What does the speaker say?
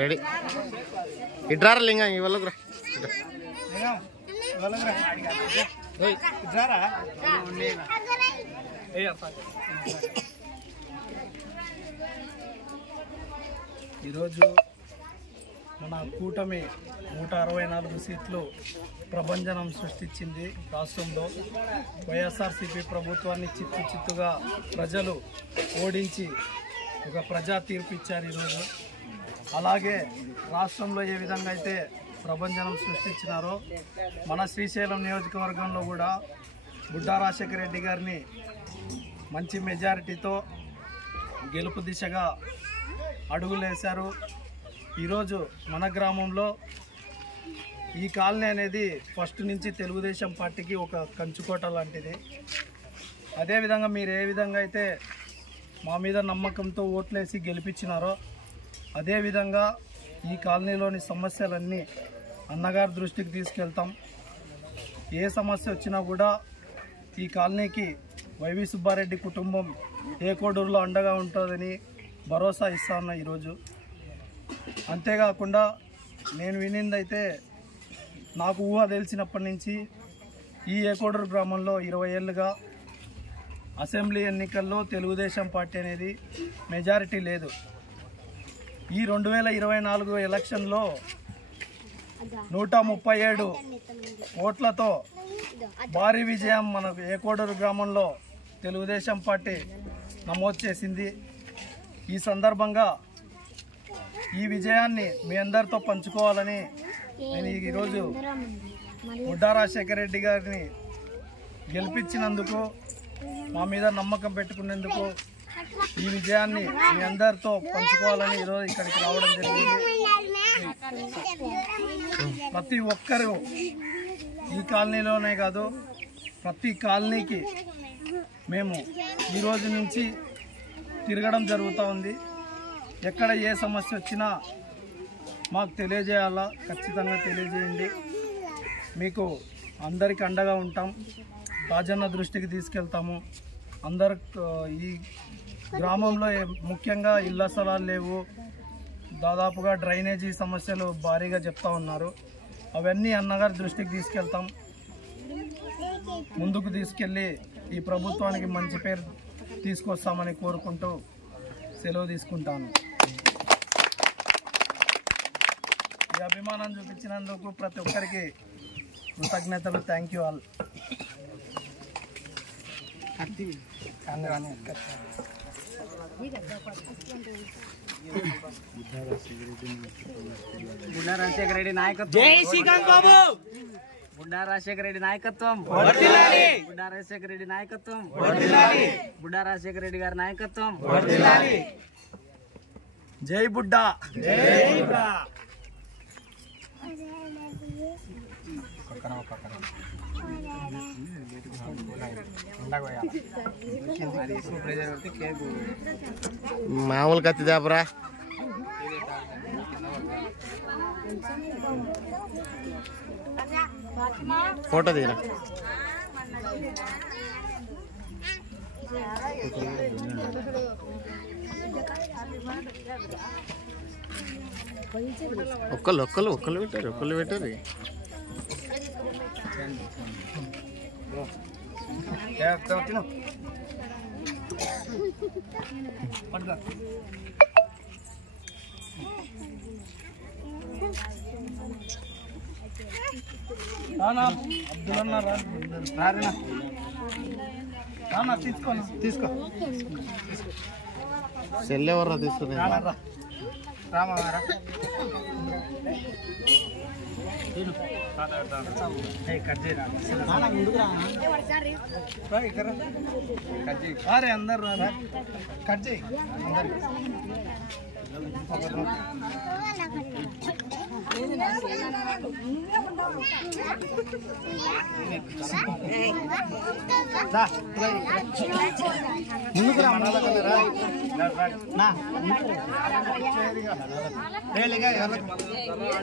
Ready ఇట్రారా లింగం ఇవ్వలకు ఈరోజు మన కూటమి 164 సీట్లు ప్రభంజనం సృష్టించింది. రాష్ట్రంలో వైఎస్ఆర్సీపీ ప్రభుత్వాన్ని చిత్తుగా ప్రజలు ఓడించి ఒక ప్రజా తీర్పు ఇచ్చారు ఈరోజు. అలాగే రాష్ట్రంలో ఏ విధంగా అయితే ప్రభంజనం సృష్టించినారో మన శ్రీశైలం నియోజకవర్గంలో కూడా బుడ్డా రాజశేఖర రెడ్డి గారిని మంచి మెజారిటీతో గెలుపు దిశగా అడుగులేశారు. ఈరోజు మన గ్రామంలో ఈ కాలనీ అనేది ఫస్ట్ నుంచి తెలుగుదేశం పార్టీకి ఒక కంచుకోట లాంటిది. అదేవిధంగా మీరు ఏ విధంగా అయితే మా మీద నమ్మకంతో ఓట్లేసి గెలిపించినారో అదేవిధంగా ఈ కాలనీలోని సమస్యలన్నీ అన్నగారి దృష్టికి తీసుకెళ్తాం. ఏ సమస్య వచ్చినా కూడా ఈ కాలనీకి వైవి సుబ్బారెడ్డి కుటుంబం ఏ కోడూరులో అండగా ఉంటుందని భరోసా ఇస్తా ఉన్నా ఈరోజు. అంతేకాకుండా నేను వినిందైతే నాకు ఊహ తెలిసినప్పటి నుంచి ఈ ఏకోడూరు గ్రామంలో 20 ఏళ్ళుగా అసెంబ్లీ ఎన్నికల్లో తెలుగుదేశం పార్టీ అనేది మెజారిటీ లేదు. ఈ 2024 ఎలక్షన్లో 137 ఓట్లతో భారీ విజయం మన ఏకోడూరు గ్రామంలో తెలుగుదేశం పార్టీ నమోదు చేసింది. ఈ సందర్భంగా ఈ విజయాన్ని మీ అందరితో పంచుకోవాలని నేను ఈరోజు బుడ్డా రాజశేఖర రెడ్డి గారిని గెలిపించినందుకు, మా మీద నమ్మకం పెట్టుకునేందుకు, ఈ విజయాన్ని మీ అందరితో పంచుకోవాలని ఈరోజు ఇక్కడికి రావడం జరిగింది. ప్రతి ఒక్కరూ ఈ కాలనీలోనే కాదు ప్రతి కాలనీకి మేము ఈరోజు నుంచి తిరగడం జరుగుతూ ఉంది. ఎక్కడ ఏ సమస్య వచ్చినా మాకు తెలియజేయాలా, ఖచ్చితంగా తెలియజేయండి. మీకు అందరికి అండగా ఉంటాం. రాజన్న దృష్టికి తీసుకెళ్తాము. ఈ గ్రామంలో ముఖ్యంగా ఇళ్ల స్థలాలు లేవు, దాదాపుగా డ్రైనేజీ సమస్యలు భారీగా చెప్తా ఉన్నారు. అవన్నీ అన్నగారి దృష్టికి తీసుకెళ్తాం. ముందుకు తీసుకెళ్ళి ఈ ప్రభుత్వానికి మంచి పేరు తీసుకొస్తామని కోరుకుంటూ సెలవు తీసుకుంటాను. ఈ అభిమానం చూపించినందుకు ప్రతి ఒక్కరికి కృతజ్ఞతలు. Thank you all. Budda Rajasekhara Reddy నాయకత్వం. జై శ్రీకాంత్ బాబు. బుడ్డా రాజశేఖర రెడ్డి నాయకత్వం. బుడ్డా రాజశేఖర రెడ్డి నాయకత్వం. బుడ్డా రాజశేఖర రెడ్డి గారి నాయకత్వం. జై బుడ్డా. మామూలు కత్తి దాపరా. ఫోటో దిగరా. ఒక్కళ్ళు పెట్టారు. అబ్దుల్ తీసుకో సెల్ ఎవర్రా తీసుకుని రామారా. అరే అందరు కట్ చేయి. ముందుకు రా.